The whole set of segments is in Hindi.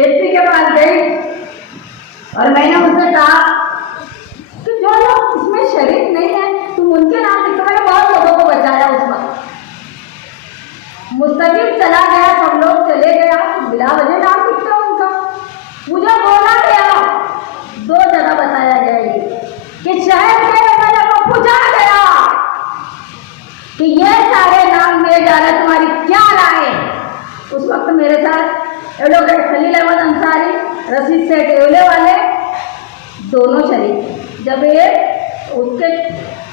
एसपी के पास गई और मैंने उनसे कहा कि जो लोग इसमें शरीक नहीं है तुम उनके नाम लिखो। मैंने बहुत लोगों को बचाया उस वक्त। मुस्तकिल चला गया, सब लोग चले गया, बिला वजह नाम लिखता उनका। मुझे बोला गया, 2 जगह बताया गया ये कि शहर के एमएलए को पूछा गया कि ये सारे नाम दिए जा रहे, तुम्हारी क्या राय है। उस वक्त मेरे साथ एडवोकेट खलील अहमद अंसारी, रशीद सेठ एवले वाले दोनों शरीक। जब ये उसके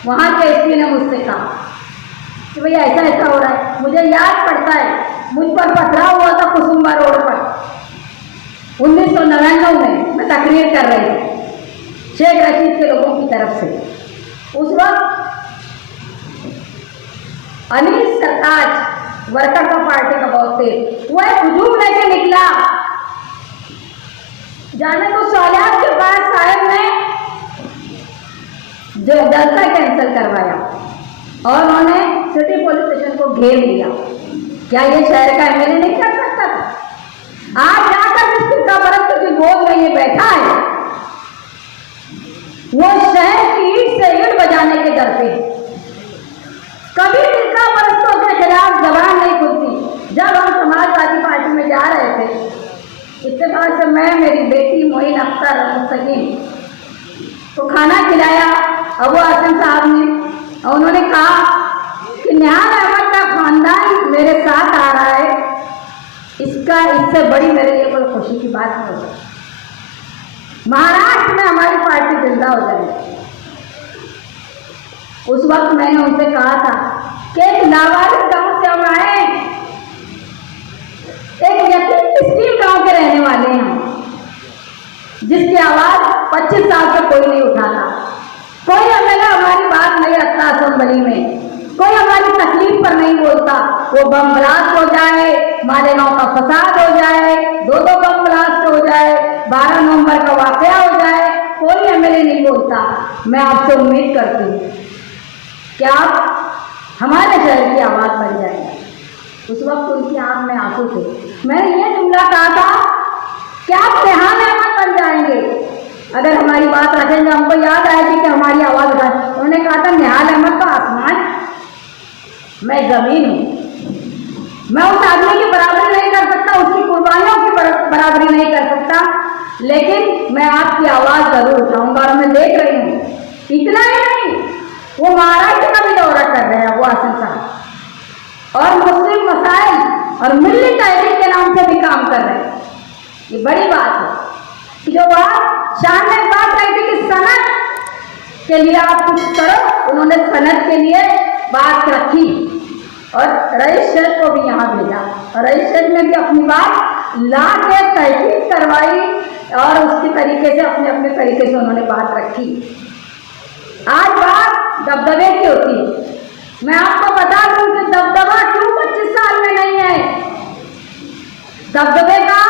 वहाँ के एसपी ने मुझसे कहा कि भैया ऐसा ऐसा हो रहा है, मुझे याद पड़ता है मुझ पर पथराव हुआ था कुसुम्बा रोड पर 1999 में। मैं तकरीर कर रही थी शेख रशीद के लोगों की तरफ से। उस वक्त अनिल सरताज वर्कर का पार्टी का बहुत थे, वो एक हुजूम लेके निकला। जाने तो सोलियात के पास साहब ने जो जलसा कैंसिल करवाया और उन्होंने सिटी पुलिस स्टेशन को घेर लिया। क्या ये शहर का एमएलए नहीं कर सकता था? आज जाकर जिस फिरका परस्त की गोद में ये बैठा है, वो शहर की ईंट से ईंट बजाने के डर पे कभी फिरका परस्तों के खिलाफ जबान नहीं खुलती। जब हम समाजवादी पार्टी में जा रहे थे, इत्तेफाक से मैं, मेरी बेटी मोइन अख्तर मुस्तकीम को खाना खिलाया अबू आसिम साहब ने, और उन्होंने कहा कि निहाल अहमद का खानदान मेरे साथ आ रहा है, इससे बड़ी मेरे लिए कोई खुशी की बात नहीं होगी। महाराष्ट्र में हमारी पार्टी जिंदा हो जाएगी। उस वक्त मैंने उनसे कहा था कि एक लावारिस गांव से हम आए, एक यतीम मिस्कीन गांव के रहने वाले हैं हम, जिसकी आवाज 25 साल से कोई नहीं उठाता। कोई एमएलए हमारी बात नहीं रखता असेंबली में, कोई हमारी तकलीफ पर नहीं बोलता। वो बम ब्लास्ट हो जाए, मालेगांव का फसाद हो जाए, 2 बम ब्लास्ट हो जाए, 12 नवंबर का वाकया हो जाए, कोई एमएलए नहीं बोलता। मैं आपसे उम्मीद करती हूँ कि आप हमारे शहर की आवाज बन जाएंगे। उस वक्त उनकी आंख में आंसू थे। मैंने ये जुमला कहा था कि आप निहाल अहमद बन जाएंगे अगर हमारी बात रखेंगे। हमको याद आएगी कि हमारी आवाज उठाए। उन्होंने कहा था निहाल अहमद का आसमान, मैं जमीन हूँ। मैं उस आदमी की बराबरी नहीं कर सकता, उसकी कुर्बानियों की बराबरी नहीं कर सकता, लेकिन मैं आपकी आवाज जरूर उठाऊंगा। और मैं देख रही हूँ, इतना ही नहीं, वो महाराष्ट्र का भी दौरा कर रहे हैं वो आसिम साहब, और मुस्लिम मसाइल और मिल्ली तहरीक के नाम से भी काम कर रहे हैं। ये बड़ी बात है। जो बात शान ने बात कही थी कि सनत के लिए आप कुछ करो, उन्होंने सनत के लिए बात रखी और रईस शेख को भी यहाँ भेजा, और रईस शेख ने भी अपनी बात ला के तहकीक करवाई और उसके तरीके से अपने अपने तरीके से उन्होंने बात रखी। आज बात दबदबे की होती है। मैं आपको बता दूं कि दबदबा क्यों 25 साल में नहीं है। दबदबे का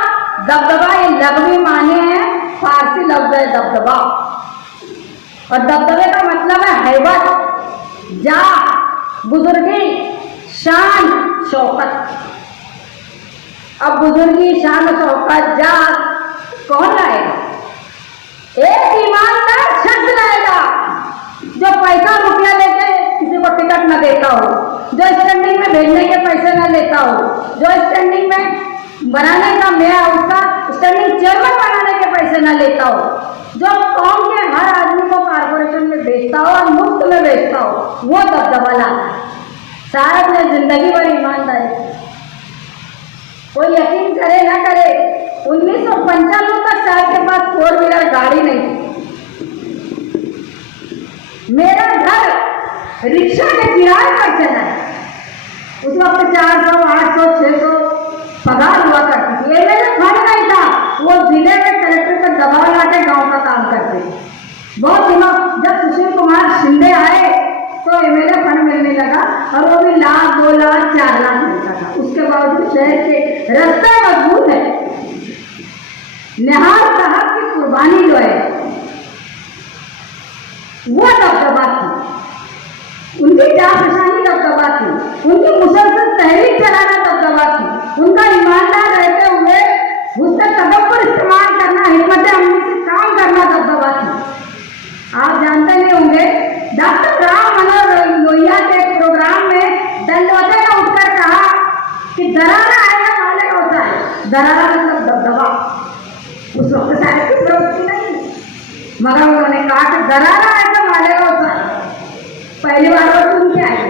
दबदबा ये लग़वी माने हैं, फारसी लफ्ज है दबदबा, और दबदबे का मतलब है हैबत, जा, बुजुर्गी, शान, शौकत। अब बुजुर्गी, शान, शौकत, जा कौन लाएगा? एक ईमानदार शख्स लाएगा जो पैसा रुपया लेके किसी को टिकट न देता हो, जो स्टैंडिंग में भेजने के पैसे न लेता हो, जो स्टैंडिंग में बनाने का मेयर उसका स्टैंडिंग चेयरमैन बनाने के पैसे न लेता हो, जो कौम के हर आदमी को कारपोरेशन में बेचता हो और मुफ्त में बेचता हो, वो दबदबा लाता है। साहब ने जिंदगी भर ईमानदारी, कोई यकीन करे ना करे, 1995 तक साहब के पास 4 व्हीलर गाड़ी नहीं थी। मेरा घर रिक्शा के किराए पर चला है। उस वक्त 400, 800, 600 पगार हुआ करती थी। एमएलए फंड नहीं था, वो जिले के कलेक्टर का दबाव लाके गांव का काम करते थे। बहुत दिनों जब सुशील कुमार शिंदे आए तो एमएलए फंड मिलने लगा, और वो भी लाख, 2 लाख, 4 लाख मिलता था। उसके बावजूद शहर के रास्ते मजबूत है। निहाल साहब की कुर्बानी जो है वो दबदबा थी, उनकी जाफशानी दबदबा थी, उनकी मुसलसल तहरीक चलाना दबदबा थी, उनका ईमानदार रहते हुए मुझसे कदम दरारा मतलब दबदबा, उस वक्त शायद की प्रवृत्ति नहीं, मगर उन्होंने कहा कि दरारा ऐसा मारेगा उस पहली बार वो सुन के आए।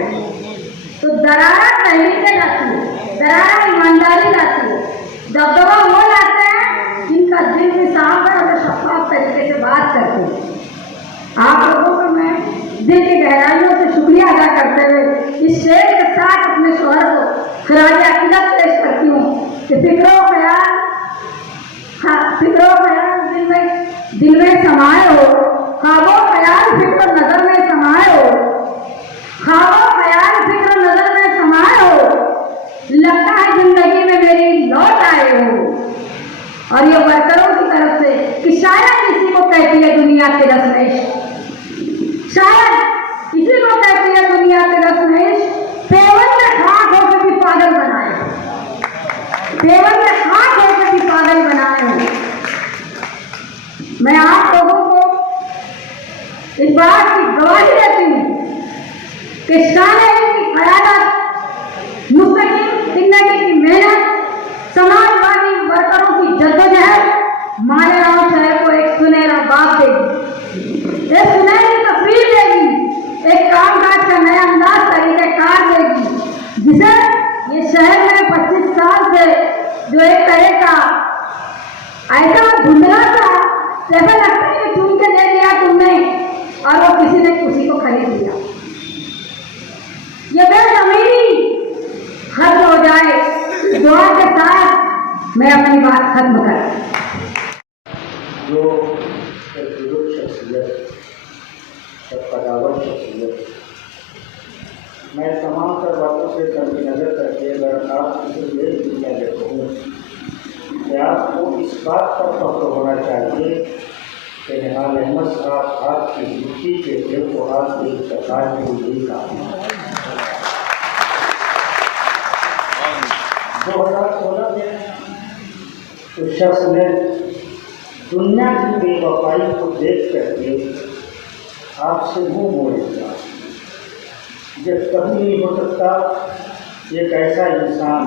तो दरारा पहली से लाती है, दरारा ईमानदारी लाती है, दबदबा वो लाते हैं जिनका दिल भी साफ है और शफाफ तरीके से बात करते हैं। आप लोगों को मैं दिल की गहराइयों से शुक्रिया अदा करते हुए इस शेर के साथ अपने शोहर को खराज अकीदत पेश करती हूँ कि फिक्रो ख्याल दिल में समाये हो, ख्वाबो ख्याल फिक्र नजर में समाये हो, ख्वाबो ख्याल फिक्र नजर में समाये हो, लगता है जिंदगी में मेरी लौट आए हो। और ये वर्करों की तरफ से कि शायद इसी को कहती है दुनिया के रसमेश, शायद इसी को कहती है दुनिया के रसमेश, पेवन में खाक होकर भी पागल बनाए, पेवन में खाक होकर भी पागल बनाए। मैं आप लोगों को इस बात की गवाही देती हूँ कि शान की क़यादत, मुस्तकिल जिंदगी की मेहनत, समाजवादी वर्करों की जद्दोजहद मालेगांव शहर को एक सुनहरा बाप देगी, एक सुनहरी तस्वीर देगी, एक कामकाज का नया अंदाज तरीक़ेकार देगी, जिसे ये शहर में 25 साल से जो एक तरह का ऐसा धुंधला था, जैसा लगता है कि चुन के दे दिया तुमने और वो किसी ने उसी को खरीद लिया। ये बेज़मीरी खत्म हो जाए, दुआ के साथ मैं अपनी बात खत्म कर। जो एक बुजुर्ग शख्सियत, एक कदावर शख्सियत, मैं तमाम तर बातों से कमी नज़र करके अगर आप किसी देश दुनिया देखूँ कि आपको इस बात पर फख्र होना चाहिए कि निहाल अहमद साहब आपकी मिट्टी के थे तो आपकी सरकार के लिए काम है। 2016 में उस शख्स ने दुनिया की बेवफाई को देख करके आपसे मुँह मोड़ लिया। ये कभी नहीं हो सकता एक ऐसा इंसान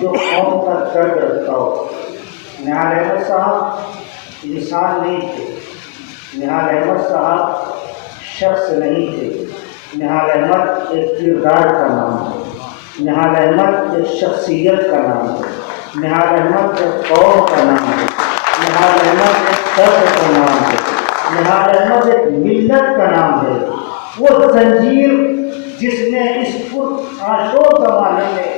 जो कौम का दर्द रखता हो। निहाल अहमद साहब इंसान नहीं थे, निहाल अहमद साहब शख्स नहीं थे, निहाल अहमद एक किरदार का नाम है, निहाल अहमद एक शख्सियत का नाम है, निहाल अहमद एक कौम का नाम है, निहाल अहमद एक दर्द का नाम है, निहाल अहमद एक मिल्लत का नाम है। वो जंजीर जिसने इस आशोक ज़माने में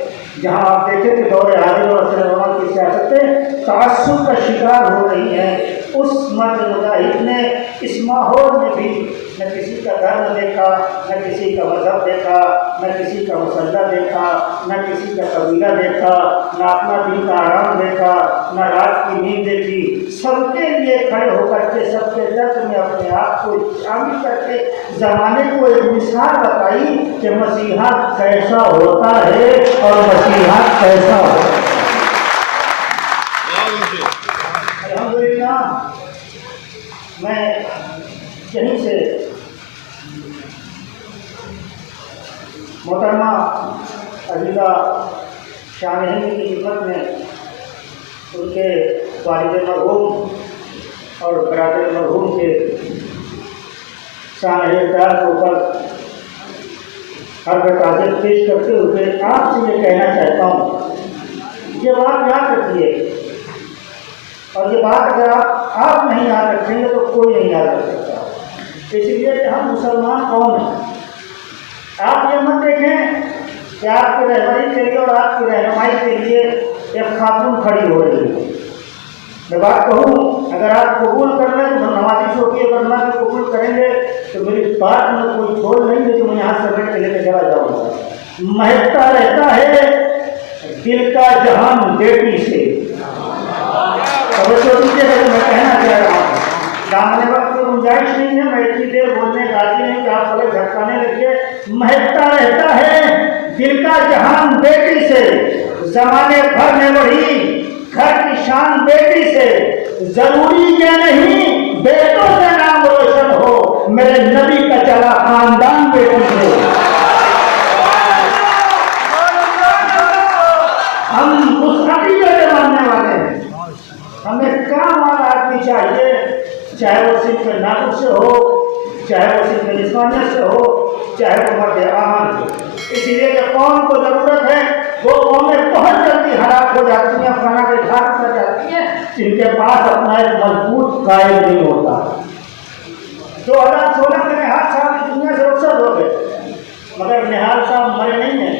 जहाँ आप देखें कि दौरे हाजिर और असर की सियासतें तअस्सुब का शिकार हो रही हैं, उस मर्द मुजाहिद ने इस माहौल में भी न किसी का धर्म देखा, न किसी का मजहब देखा, न किसी का मसल्ला देखा, न किसी का कबीला देखा, न अपना दिन का आराम देखा, न रात की नींद देखी। सबके लिए खड़े होकर के सबके दर्द में अपने आप को शामिल करके ज़माने को एक मिसाल बताई कि मसीहा कैसा होता है और मसीहा कैसा होता है। अल्हम्दुलिल्लाह मैं यहीं से मोहतरमा अजीज़ा शाह-ए-हिंद की खिदमत में उनके वालिद मरहूम और बरादर मरहूम के शान-ए-इक़रार के ऊपर अर्ज़ ताज़ियत पेश करते हुए आपसे ये कहना चाहता हूँ, ये बात याद रखिए और ये बात अगर आप नहीं याद रखेंगे तो कोई नहीं याद रख सकता। इसलिए कि हम मुसलमान कौन हैं। आप ये मत देखें कि आपकी रहबरी के लिए और आपकी रहनुमाई के लिए एक खातून खड़ी हो रही है। मैं बात कहूँ, अगर आप कबूल कर लें तो नमाजी छोटी वरना में कबूल करेंगे तो मेरी बात में कोई छोड़ नहीं है, तो मैं यहाँ से बैठ के लेकर चला जाऊँगा। महकता रहता है दिल का जहान बेटी से। मैं कहना चाह रहा हूँ, सामने वक्त की गुंजाइश नहीं है, मैं इतनी देर बोलने का आदमी नहीं कि आप पलक झटकाने लगे। महकता रहता है दिल का जहान बेटी से, जमाने भर में बढ़ी घर की शान बेटी से। जरूरी ये नहीं बेटों से नाम रोशन हो, मेरे नबी का चला खानदान बेटी से। हम नतीजे से मानने वाले हैं। हमें काम वाला आदमी चाहिए, चाहे वो सिर्फ नागुक से हो, चाहे वो सिर्फ निस्वान्य से हो, चाहे वो मध्य आमान हो। इसलिए कि कौम को जरूरत है, वो कौमें बहुत जल्दी हलाक हो जाती हैं, खाना के घाट कर जाती हैं, जिनके पास अपना एक मजबूत कायद नहीं होता। 2016 में निहाल साहब दुनिया से रुखसत हो गए, मगर निहाल साहब मरे नहीं हैं।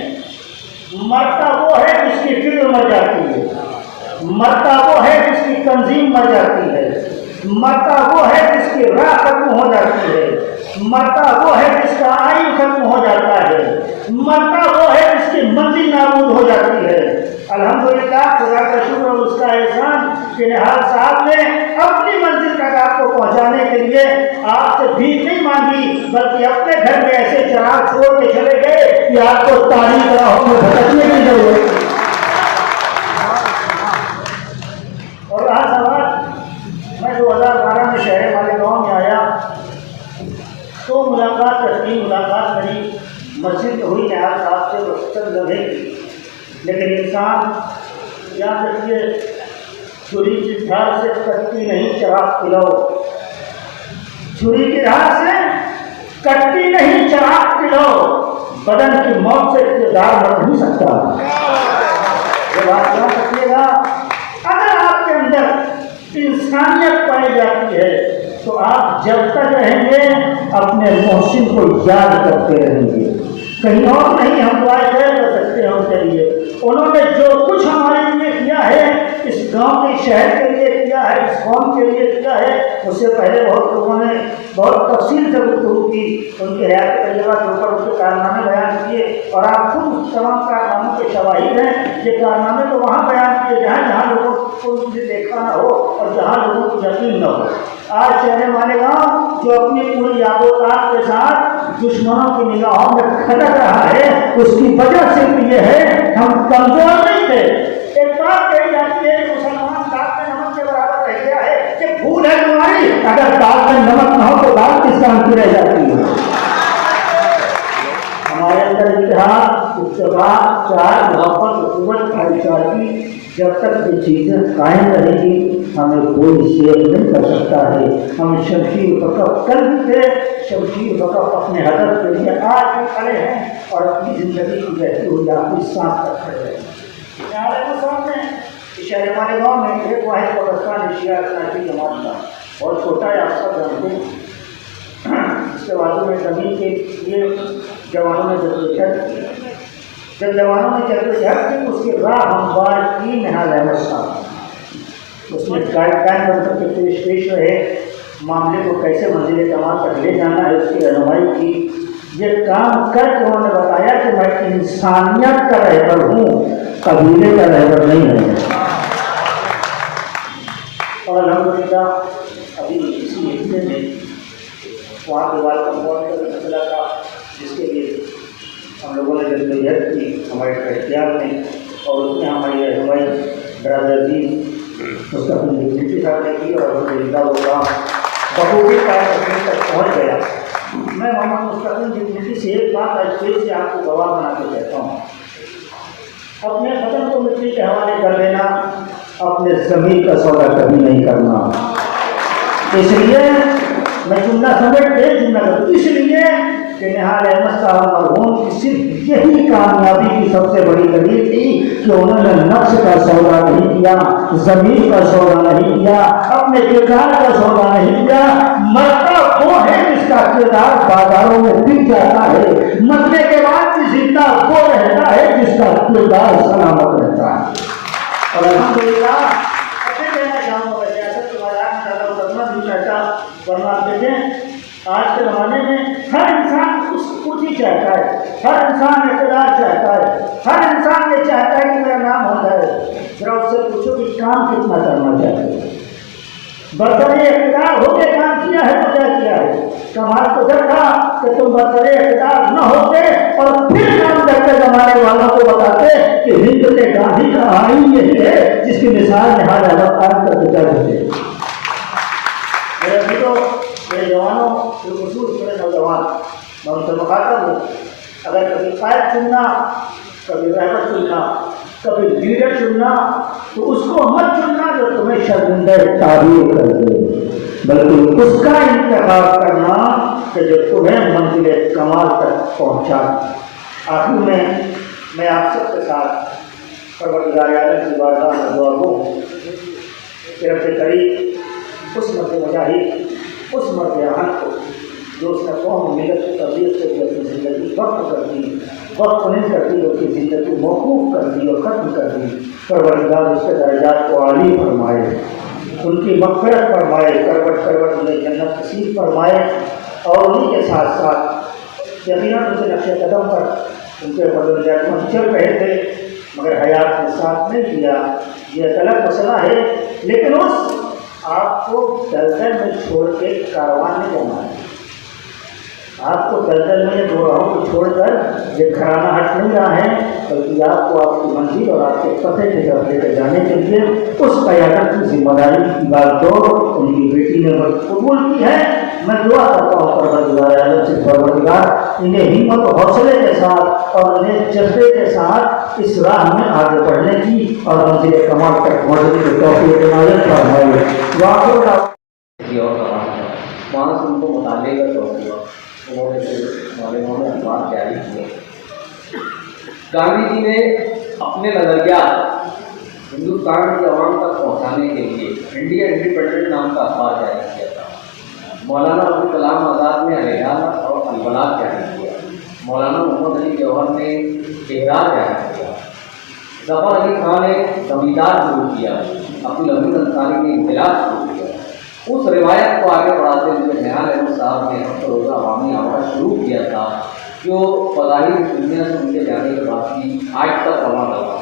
मरता वो है जिसकी फिक्र मर जाती है, मरता वो है जिसकी तंजीम मर जाती है, मरता वो है जिसकी राह खत्म हो जाती है, मरता वो है जिसका आयु खत्म हो जाता है, मरता वो है जिसकी मंजिल नाबूद हो जाती है। अल्हम्दुलिल्लाह, खुदा का शुक्र और उसका एहसान कि निहाल साहब ने अपनी मंजिल तक आपको पहुंचाने के लिए आपसे भीख नहीं मांगी, बल्कि अपने घर में ऐसे चिराग छोड़ के चले गए कि आपको तारीख राहों में भटकने की जरूरत है। और रहा सवाल, मैं 2012 में शहर मालेगांव में आया तो मुलाकात मेरी मस्जिद में हुई निहाल साहब से रुखसत लगे, लेकिन इंसान याद रखिए, छुरी की धार से कटती नहीं चिराग पिलाओ, छुरी की धार से कटती नहीं चिराग पिलाओ, बदन की मौत से किरदार मर नहीं सकता। ये बात याद रखिएगा। अगर आपके अंदर इंसानियत पाई जाती है तो आप जब तक रहेंगे अपने मोहसिन को याद करते रहेंगे, कहीं और नहीं हम दुआ कर सकते हैं उनके लिए। उन्होंने जो कुछ हमारे लिए किया है, इस गांव के शहर के लिए किया है, इस कौम के लिए किया है, उससे पहले बहुत लोगों ने बहुत तफसील से गुफ्तगू की, उनके हयात तजुर्बा के ऊपर उसके कारनामे बयान किए और आप खुद तमाम कारनामों के शवाहिद हैं। ये कारनामे तो वहाँ बयान किए जहाँ लोगों को मुझे देखा ना हो और जहाँ लोगों को यकीन न हो। आज शहर मालेगांव जो अपनी पूरी यादोताब के साथ दुश्मनों की निगाहों में खटक रहा है, उसकी वजह सिर्फ ये है हम कमजोर नहीं थे। एक बात कही जाती है कि मुसलमान दाल में नमक के बराबर रह गया है, कि भूल है तुम्हारी, अगर दाल में नमक ना हो तो दाल किस काम की रह जाती है। हमारे अंदर इतिहास, इत्तेफाक, प्यार, मोहब्बत, उखुवत, भाईचारगी, जब तक ये चीज़ें कायम रहेगी हमें कोई सेव नहीं कर सकता है। हम शमशीर वक़फ़ कल भी थे, शमशीर वक़फ़ अपने हदफ के लिए आज भी खड़े हैं और अपनी ज़िंदगी की बहती हुई आपकी सांस तक खड़े हैं। शहर मालेगांव में एक वाहिद कब्रिस्तान एशिया की जमात था, बहुत छोटा है, आप सब जानते हैं। इसके बाजू में ज़मीन के लिए जवानों ने जद्दोजहद की। जब जवानों ने जद्दोजहद की उसकी राह हमवार की निहाल अहमद साहब, उसमें गाइडलाइन बनकर के पेश रहे, मामले को कैसे मंजिल कमाल तक ले जाना है उसकी रहनुमाई की। ये काम करके उन्होंने बताया कि मैं इंसानियत का रहबर हूँ, कबीले का रहबर नहीं है। और अल्हम्दुलिल्लाह अभी इसी हिस्से में वहाँ के बाद मसला था, जिसके लिए हम लोगों ने जद्दोजहद की हमारे एहतियात में, और उसमें हमारी रहनुमाई ब्रदर जी मुस्तकिल डिप्टी साहब ने की और अल्हम्दुलिल्लाह वो काम बखूबी तक पहुँच गया। मैं मोहम्मद मुस्तकिल डिप्टी से एक बात आज फिर से आपको गवाह बना के कहता हूँ, अपने बदन को मिट्टी के हवाले कर देना, अपने ज़मीन का सौदा कभी नहीं करना। इसलिए मैं जुमला समेट दे जुमला कर, इसलिए कि निहाल अहमद साहब मरहूम की सिर्फ यही कामयाबी की सबसे बड़ी दलील थी कि उन्होंने नफ्स का सौदा नहीं किया, ज़मीन का सौदा नहीं किया, अपने किरदार का सौदा नहीं किया। मरता वो है जिसका किरदार बाजारों में बिक जाता है, मरने के बाद भी जिंदा वो रहता है जिसका किरदार सलामत रहता है। और अल्हम्दुलिल्लाह ऐसे कहना चाहूँगा, सियासत के बाजार में ज़्यादा उतरना नहीं चाहता, वरना आप देखें आज के ज़माने में हर इंसान कुर्सी चाहता है, हर इंसान इक़्तिदार चाहता है, हर इंसान ये चाहता है कि मेरा नाम हो जाए। जरा उससे पूछो कि काम कितना करना चाहिए। बरतरे इक़्तिदार होके काम किया है तो क्या किया है? कमाल तो जब था कि तुम बरतरे इक़्तिदार न होते और फिर काम करके जमाने वालों को बताते कि हिंद के गांधी का आइन ये है जिसकी मिसाल निहाल अहमद खान करके कर देते। मेरे मित्रों, मेरे जवानों, बिलखुसूस मेरे नौजवान, मैं उनसे मुखातब हूँ, अगर कभी कायद चुनना, कभी रहबर चुनना, कभी लीडर चुनना तो उसको मत चुनना जो तुम्हें शर्मिंदा तारीफ कर दे, बल्कि उसका इंतखाब करना कि जो तुम्हें मंजिल कमाल तक पहुंचा। आखिर में मैं आप सबके साथ परवरदिगार आलम की बारगाह में दुआ दूँ कि रब करीम उस मर्द मुजाहिद, उस मर्द आहन को जो उसने कौम मिलत की तबदील से भी अपनी ज़िंदगी वक्त कर दी, वक्त नहीं कर दी, उसकी ज़िंदगी मौकूफ़ कर दी और ख़त्म कर दी। परवरदिगार उसके दर्जात को आली फरमाए, उनकी मग़फ़िरत फरमाए, करवट करवट उन्हें जन्नत नसीब फरमाए। और उन्हीं के साथ साथ यकीनन उनके नक्शे कदम पर उनके बदल चल रहे थे, मगर हयात ने साथ नहीं दिया, ये एक अलग मसला है। लेकिन उस आपको दलदल में छोड़ के कारवां नहीं जाना है। आपको दलदल में दो राहों को छोड़कर ये घराना हट नहीं रहा है, बल्कि आपको आपकी मंजिल और आपके पते की तरफ लेकर जाने के लिए उस क़यादत की जिम्मेदारी की बात तो उनकी बेटी ने कबूल की है। मैं दुआ करता हूँ परवरदिगार आलम से, परवरदिगार इन्हें हिम्मत और हौसले के साथ और इन्हें जज्बे के साथ इस राह में आगे बढ़ने की और मंजिल कमाल तक पहुँचने की तौफीक इनायत फरमाए। वहाँ से उनको मुताले का शौक हुआ, उन्होंने अखबार जारी किए। गांधी जी ने अपने नज़रिया हिंदुस्तान की आवाम तक पहुँचाने के लिए इंडिया इंडिपेंडेंट नाम का अखबार जारी किया था। मौलाना अब्दुल कलाम आज़ाद ने अलैहाना और अलबलाग जारी किया। मौलाना मोहम्मद अली जौहर ने एहरार जारी किया। ज़फ़र अली खान ने ज़मींदार शुरू किया। अब्दुल हमीद अंसारी ने इनकलाब शुरू किया। उस रिवायत को आगे बढ़ाते हुए निहाल अहमद साहब ने रोज़ा अवामी आवाज़ शुरू किया था, जो फ़ज़ाइल दुनिया से उनके जाने के बाद भी आज तक रवा लगा।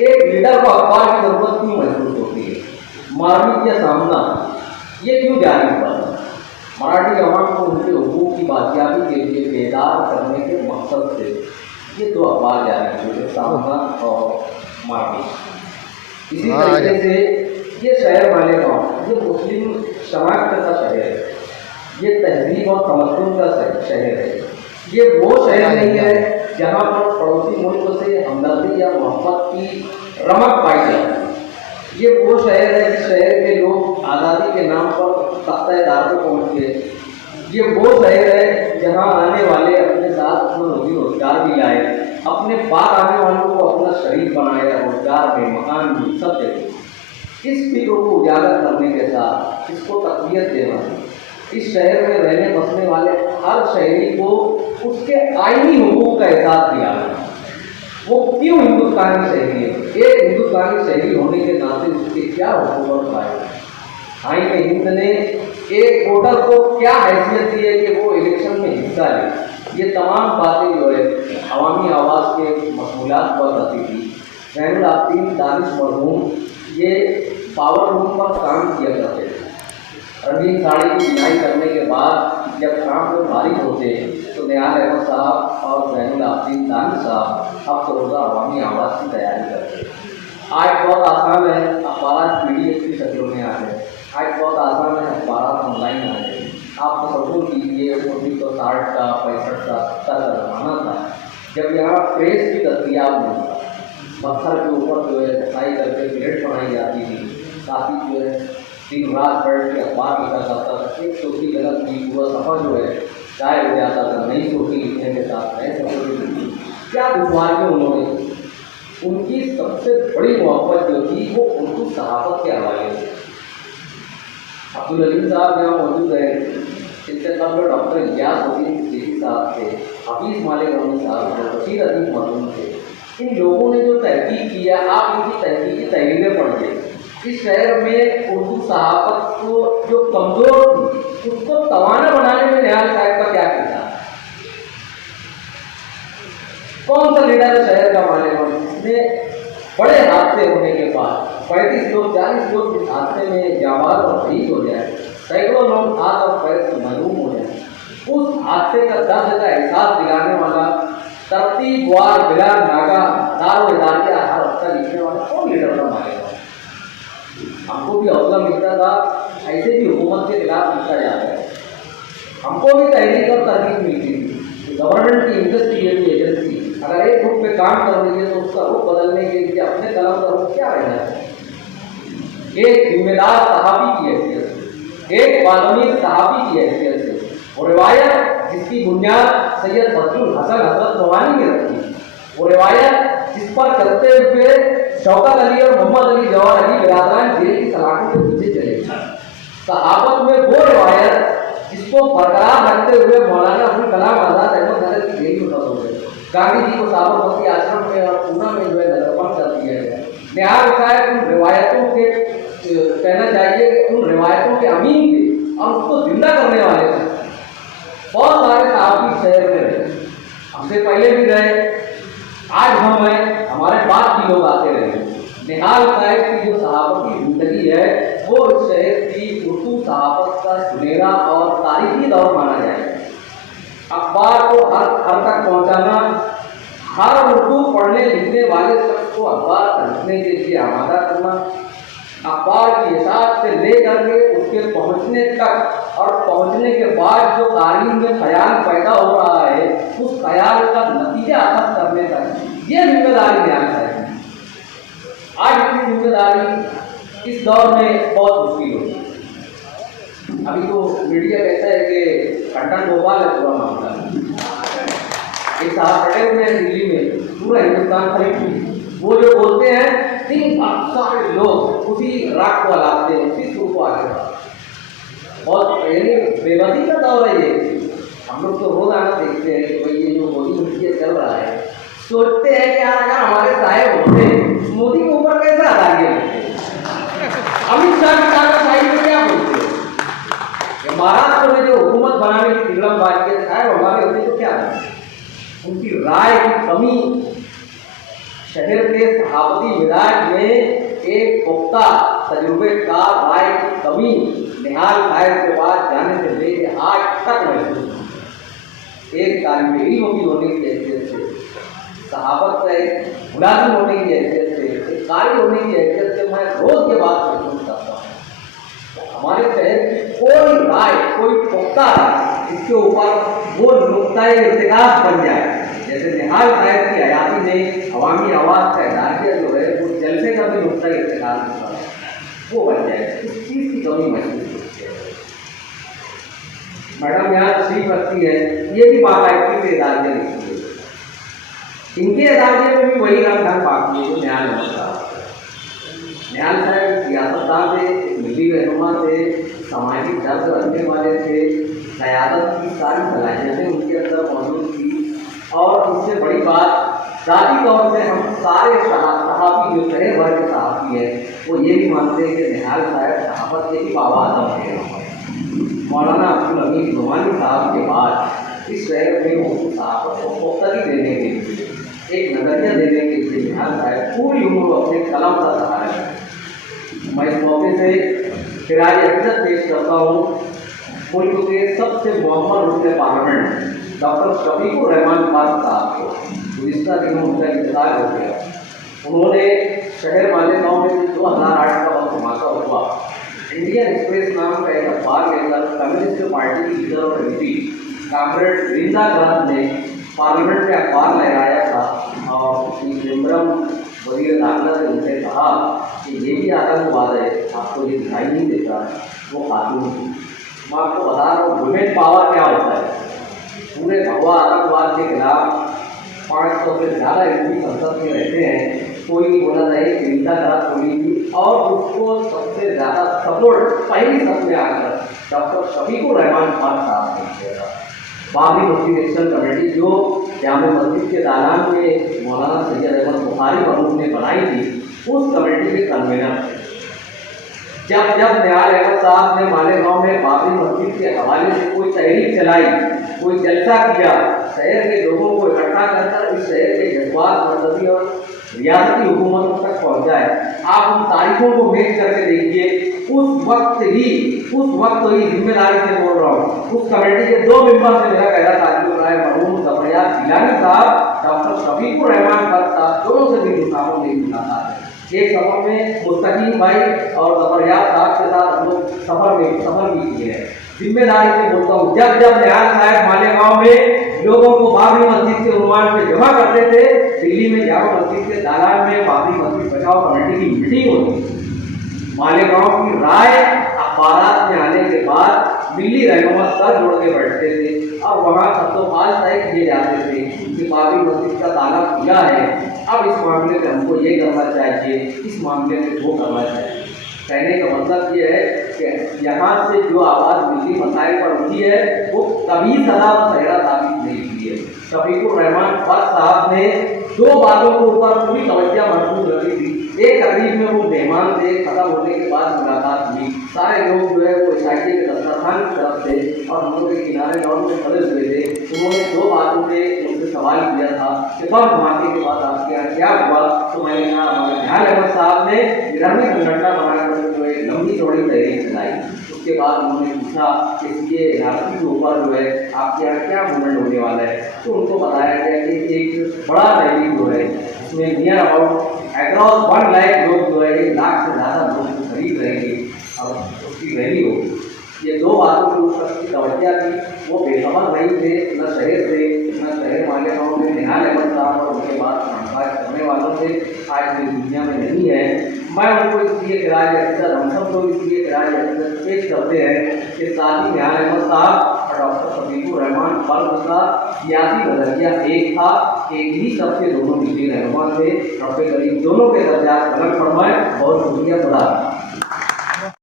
एक लीडर को अखबार की ज़रूरत क्यों महसूस होती है? मार्मिक या सामना ये क्यों जारी हुआ? मराठी अवाम को उनके हुकूक की बाजियाबी के लिए बेदार करने के मकसद से ये दो अखबार जारी हुए, सामना और मार्मिक। इसी तरीके से ये शहर मालेगांव ये मुस्लिम शनाख्त का शहर है, ये तहजीब और तमद्दुन का शहर है। ये वो शहर नहीं है जहाँ पर पड़ोसी मुल्क से हमदर्दी या मोहब्बत की रमक पाई जाती है। ये वो शहर है जिस शहर के लोग आज़ादी के नाम पर तख्ता-ए-दार को पहुँच गए। ये वो शहर है जहाँ आने वाले अपने साथ अपना रोजी रोजगार भी लाए, अपने बाद आने वालों को अपना शरीक बनाया, रोजगार में मकान भी सब जगह। इस फिक्र को उजागर करने के साथ इसको तक़वियत देना, इस शहर में रहने बसने वाले हर शहरी को उसके आईनी हुकूक का एहसास दिलाना। वो क्यों हिंदुस्तानी शहरी है? एक हिंदुस्तानी शहरी होने के नाते उसके क्या हुकूमत पाए? आईन हिंद ने एक वोटर को क्या हैसियत दी है कि वो इलेक्शन में हिस्सा ले? ये तमाम बातें जो है अवामी आवाज़ के मसूलात पर आती थी। ज़ैनुल आबिदीन दानिश मरहूम ये पावर रूम पर काम किया करते थे। रंगीन साड़ी की बुनाई करने के बाद जब काम में भारी होते तो निहाल अहमद साहब और ज़ैनुल आबिदीन दानिश साहब अब रोज़ा अवामी आवाज़ की तैयारी करते। आज बहुत आसान है, अखबार PDF की शक्लों में आ गए। आज बहुत आसान है, अखबार ऑनलाइन आ गए। आप तसव्वुर कीजिए 1960 का 65 का 70 का ज़माना था जब यहाँ प्रेस की दस्तयाब नहीं था। पत्थर के ऊपर जो है सफाई करके प्लेट बनाई जाती थी, काफ़ी जो है दिन रात बैठ के अखबार लिखा जाता था। एक छोटी गलत थी, पूरा सफ़ा जो है गायब हो जाता था। नई छोटी लिखने के साथ नए सफ़र क्या दुश्वारियाँ उन्होंने, उनकी सबसे बड़ी मोहब्बत जो थी वो उर्दू सहाफ़त के हवाले से। अब्दुल अलीम साहब यहाँ मौजूद है, इनके कब्ल डॉक्टर गियासुद्दीन सिद्दीकी साहब थे, हफीज़ मालेगांवी साहब थे, बशीर अजीज़ मरहूम थे। इन लोगों ने जो तहकीक किया, आप इनकी तहकीकी तहरीरें पढ़िए। इस शहर में उर्दू सहाफ़त को जो कमज़ोर थी उसको तवाना बनाने में निहाल साहब का क्या किया? कौन सा लीडर है शहर का मालेगांव जिसने बड़े हादसे होने के बाद 35 लोग 40 लोग इस हादसे में जाबाज और शहीद हो जाए, सैकड़ों लोग हाथ और पैर से महरूम हो जाए, उस हादसे का दर्द का एहसास दिलाने वाला तरतीब वार बिला नागा दारो इदारिया हर हफ्ता लिखने वाला कौन लीडर था मालेगांव? हमको भी हौसला मिलता था, ऐसे भी हुकूमत के खिलाफ लिखा जाता है। हमको भी तहरीक और तरकीब मिलती थी। गवर्नमेंट की इन्वेस्टिगेटिव एजेंसी अगर एक ग्रुप में काम कर रही है तो उसका रुख बदलने के लिए अपने कलम का रुख क्या रहना है? एक जिम्मेदार सहाबी की हैसियत से, एक बालमीर सहाबी की हैसियत से, और रिवायत जिसकी बुनियाद सैयद बदरुल हसन हजरत नवानी ने रखी, वो रिवायत जिस पर चलते हुए शौकत अली और मोहम्मद अली जवाहर अली बिरादरान जेल की सलाखों के पीछे चले। सहाबत में वो रिवायत जिसको बरकरार रखते हुए मौलाना अबुल कलाम आजाद अहमद नगर की जेल में बंद हो गए। गांधी जी को साबरमती आश्रम में और पूना में जो है नजरबंद कर दिया गया। न्याय विकायत उन रिवायतों के कहना चाहिए उन रिवायतों के अमीन थे और उसको जिंदा करने वाले थे। बहुत सारे साहबी शहर में रहे, हमसे पहले भी रहे, आज हम हैं, हमारे बाद भी लोग आते रहे। निहाल साहब की जो सहाबती जिंदगी है वो इस शहर की उर्दू सहाबत का सुनहरा और तारीखी दौर माना जाए। अखबार को हर घर तक पहुंचाना, हर उर्दू पढ़ने लिखने वाले शख्स को अखबार खरीदने के लिए आमादा करना, अखबार की हिसाब से लेकर के उसके पहुंचने तक और पहुंचने के बाद जो तारीख में ख्याल पैदा हो रहा है उस ख्याल का नतीजा अखज़ करने तक, ये जिम्मेदारी न्याय है। आज की जिम्मेदारी इस दौर में बहुत मुश्किल होगी। अभी तो मीडिया कहता है कि खंडन भोपाल है पूरा मामला, एक साहब खड़े हुए हैं दिल्ली में, पूरा हिंदुस्तान खरीद, वो जो बोलते हैं 3 सारे लोग उसी राग को हलाते हैं, उसी सुर को आगे बढ़ाते। बहुत बेबसी का दौर है ये। हम लोग तो रोजाना देखते हैं कि भाई ये जो मोदी मीडिया चल रहा है, सोचते हैं कि यार अगर हमारे साहेब होते मोदी के ऊपर कैसे आधार अमित शाह की तानाशाही में क्या बोलते हैं? महाराष्ट्र में जो हुकूमत बनाने की तिगड़मबाजी है, साहब हमारे होते तो क्या है? उनकी राय की कमी, शहर के सहाबती मिजाज में एक पुख्ता तजुर्बेकार राय की कमी निहाल साहब के पास जाने से लेकर आज तक महसूस। एक तालिब इल्म की होने की हैसियत से, सहाबत का एक मुलाजिम होने की हैसियत से, एक कारी होने की हैसियत से मैं रोज के बाद महसूस करता हूँ। हमारे शहर की कोई राय, कोई पुख्ता राय इसके ऊपर वो नुक्ताए इर्तिकाफ बन जाए, जैसे निहाल साहब की हयाती ने अवामी आवाज़ का इदारिया जो है वो जलसे का भी नुक्ता इर्तिकाफ होता है, वो बन जाए। इस चीज़ की कमी महसूस होती है। मैडम यहाँ तशरीफ रखती है, ये भी बाकायदगी से इदारिया लिखती है, इनके इदारिये में भी वही रंग ढंग बाकी है जो न्याय होता है। न्याय साहब सियासतदान थे, मिली रहनुमा थे, सामाजिक दर्द रखने वाले थे, क़यादत की सारी सलाहियतें उनके अंदर मौजूद थी। और उससे बड़ी बात, ज़ाती तौर से हम सारे सहाफ़ी जो शहर भर के सहाफ़ी हैं वो ये भी मानते हैं कि निहाल साहब सहाबत के ही आवाज़ थे। मौलाना अब्दुल हमीद नुमानी साहब के बाद इस शहर में उर्दू सहाबत को पुख्तगी देने के लिए, एक नज़रिया देने के लिए निहाल साहब पूरी उम्र अपने कलम का सहारा है। मैं इस मौके से खिराज अक़ीदत पेश करता हूँ मुल्क के सबसे मोहम्मद रुकन पार्लियामेंट डॉक्टर शफीकुर रहमान खान साहब को। गुज़िश्ता दिनों उनका इंतकाल हो गया। उन्होंने शहर मालेगांव में 2008 का वक्त धमाका हुआ, इंडियन एक्सप्रेस नाम का एक अखबार लेकर कम्युनिस्ट पार्टी की लीडर और एमपी कॉमरेड रिंदा ग्रांत ने पार्लियामेंट में अखबार लहराया था और चिदम्बरम वज़ीर दाखिला से उनसे कहा कि ये भी आतंकवाद है, आपको ये दिखाई नहीं देता, वो खातून थी। मैं आपको बता रहा हूँ वुमेन पावर क्या होता है। पूरे भगवा आतंकवाद के खिलाफ 500 से ज़्यादा एमपी संसद में रहते हैं, कोई नहीं बोला था एक चिंता रात हुई थी और उसको सबसे ज़्यादा सपोर्ट पहली सब में आकर डॉक्टर शफीकुर रहमान खान साहब ने किया। बाबरी मस्जिद एक्शन कमेटी जो जामे मस्जिद के दालान में मौलाना सैयद अहमद बुखारी प्रमुख ने बनाई थी, उस कमेटी के कन्वीनर जब निहाल अहमद साहब ने मालेगांव में बाबरी मस्जिद के हवाले से कोई तहरीक चलाई, कोई जलसा किया, शहर के लोगों को इकट्ठा करकर इस शहर के जज्बात मजहबी और रियासती हुकूमतों तक पहुँचाए। आप उन तारीखों को मेज करके देखिए, उस वक्त ही जिम्मेदारी से बोल रहा हूँ, उस कमेटी के 2 मेंबर से मेरा गहरा ताल्लुक रहा है। मरहूम ज़फरयाब गिलानी साहब, डॉक्टर शफीकुर रहमान खान साहब, दोनों से भी मुसाफिर नहीं मिला। एक सफ़र में मुस्तकीम भाई और ज़फरयाब साहब के साथ हम लोग सफ़र भी किए हैं। जिम्मेदारी से बोलता हूँ, जब निहाल साहब मालेगांव में लोगों को बाबरी मस्जिद के उन्वान पे जमा करते थे। दिल्ली में जामा मस्जिद के तालाब में बाबरी मस्जिद बचाओ कमेटी की मीटिंग होती। मालेगांव की राय अखबारात में आने के बाद दिल्ली रहनुमा सर जोड़ के बैठते थे और वहाँ सत्तोपाल तय किए जाते थे कि बाबरी मस्जिद का ताला खुला है, अब इस मामले में हमको ये करना चाहिए, इस मामले में वो करना चाहिए। कहने का मतलब ये है कि यहाँ से जो आवाज़ दिल्ली मसाइल पर उठी है वो कभी सदा सहरा साबित नहीं हुई है। शफीकुर रहमान फर्ज साहब ने दो बातों के ऊपर पूरी तवज्जो मरकूज रखी थी। एक तकरीब में वो मेहमान थे, खत्म होने के बाद मुलाकात हुई, सारे लोग जो है वो इशाइये के दस्तरखान की तरफ थे और हम लोग के किनारे लौट में खड़े हुए थे। उन्होंने दो बातों पे मुझसे सवाल किया था कि बम धमाके के बाद आपके यहाँ क्या हुआ। तो मैंने कहा हमारे निहाल अहमद साहब ने निरामी संगठन बनाकर जो है लंबी चौड़ी तहरीर चलाई। उसके बाद उन्होंने पूछा कि ये एनआरसी के ऊपर जो है आपके यहाँ क्या मूवमेंट होने वाला है। तो उनको बताया गया कि एक बड़ा रैली जो है इसमें नियर अबाउट अक्रॉस 1 लाख लोग जो है 1 लाख से ज़्यादा लोग खरीद रहेंगे और उसकी रैली होगी। ये दो बातों के ऊपर की तवज्जो थी। वो बेखबर नहीं थे, न शहर मालेगांव में निहाल अहमद साहब और उनके बाद कामकाज करने वालों से आज की दुनिया में नहीं है। मैं उनको इसलिए खिराज अफसर, हम सब लोग इसलिए खिराज अफसर पेश करते हैं कि साथी निहाल अहमद साहब और डॉक्टर शफीकुर रहमान फर्ज का सियासी नजरिया एक था, एक ही सबसे दोनों दिल्ली रहनुमा थे। रब्बे करीम दोनों के दर्जात बुलंद फरमाए। बहुत शुक्रिया। खुदा।